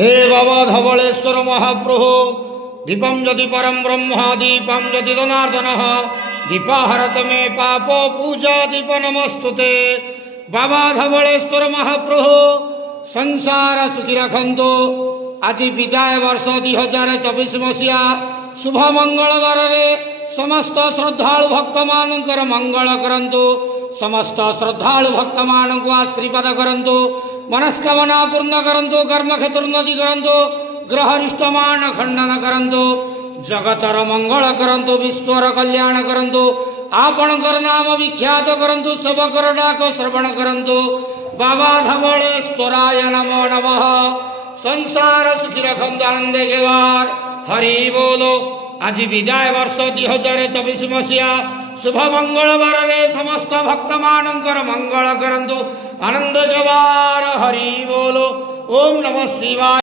हे बाबा धवलेश्वर महाप्रभु दीपम यदि परम ब्रह्म दीपम यदि जनार्दन दीपाहरत मे पाप पूजा दीप नमस्तुते। बाबा धवलेश्वर महाप्रभु संसार सुखी रखंतु। आज विदाय वर्ष 2024 मसीहा शुभ मंगलवार रे समस्त श्रद्धालु भक्त मानकर मंगल करंतु। समस्त श्रद्धालु भक्त मान को आशीर्वाद करंतु। मनस्कामना पूर्ण करंतु। कर्म क्षेत्र उन्नति करंतु। ग्रहरिष्टमान खंडन करंतु। जगतर मंगल करंतु। विश्वर कल्याण करंतु। आपणकर नाम विख्यात करंतु। सबकर डाक श्रवण करंतु। बाबा धवलेश्वराय नमो नमः। संसार सुखी रखंतु आनंदे गेवार हरि बोलो। आज विदाय वर्ष 2024 मसीहा शुभ मंगलवार रे समस्त भक्त मानकर मंगल करंतु आनंद गेवार हरि बोलो। ओम नमः शिवाय।